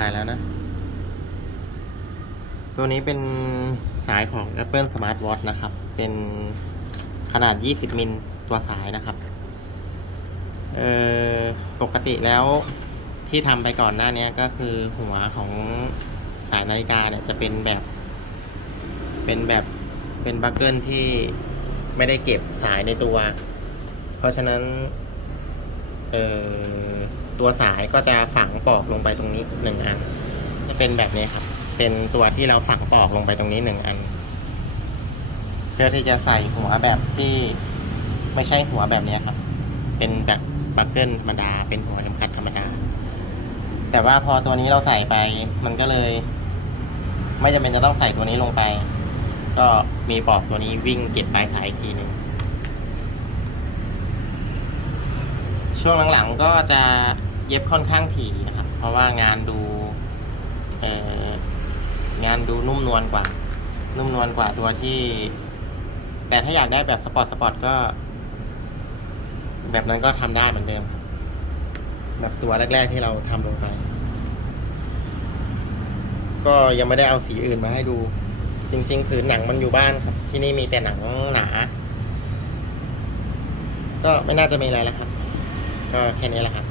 ขายแล้วนะ ตัวนี้เป็นสายของ Apple Smart Watch นะครับ เป็นขนาด 20 มิลตัวสายนะครับ เอ่อ ปกติแล้วที่ทำไปก่อนหน้านี้ก็คือหัวของสายนาฬิกาเนี่ยจะเป็นแบบ เป็นแบบเป็นบัคเกิลที่ไม่ได้เก็บสายในตัว เพราะฉะนั้น เอ่อ ตัวสายก็จะฝังปลอกลงไปตรงนี้หนึ่งอัน จะเป็นแบบนี้ครับ เป็นตัวที่เราฝังปลอกลงไปตรงนี้หนึ่งอัน เพื่อที่จะใส่หัวแบบที่ไม่ใช่หัวแบบนี้ครับ เป็นแบบบัคเกิลธรรมดา เป็นหัวเข็มขัดธรรมดา แต่ว่าพอตัวนี้เราใส่ไป มันก็เลย ไม่จำเป็นจะต้องใส่ตัวนี้ลงไป ก็มีปลอกตัวนี้วิ่งเก็บปลายสายอีกทีหนึ่งช่วงหลังๆก็จะ เย็บค่อนข้างถี่นะครับ เพราะว่างานดูงานดูนุ่มนวลกว่า นุ่มนวลกว่าตัวที่ แต่ถ้าอยากได้แบบสปอร์ตสปอร์ตก็ แบบนั้นก็ทำได้เหมือนเดิม แบบตัวแรก ๆ ที่เราทำลงไป ก็ยังไม่ได้เอาสีอื่นมาให้ดู จริง ๆ ผืนหนังมันอยู่บ้านครับ ที่นี่มีแต่หนังหนา ก็ไม่น่าจะมีอะไรแล้วครับ ก็แค่นี้แหละครับ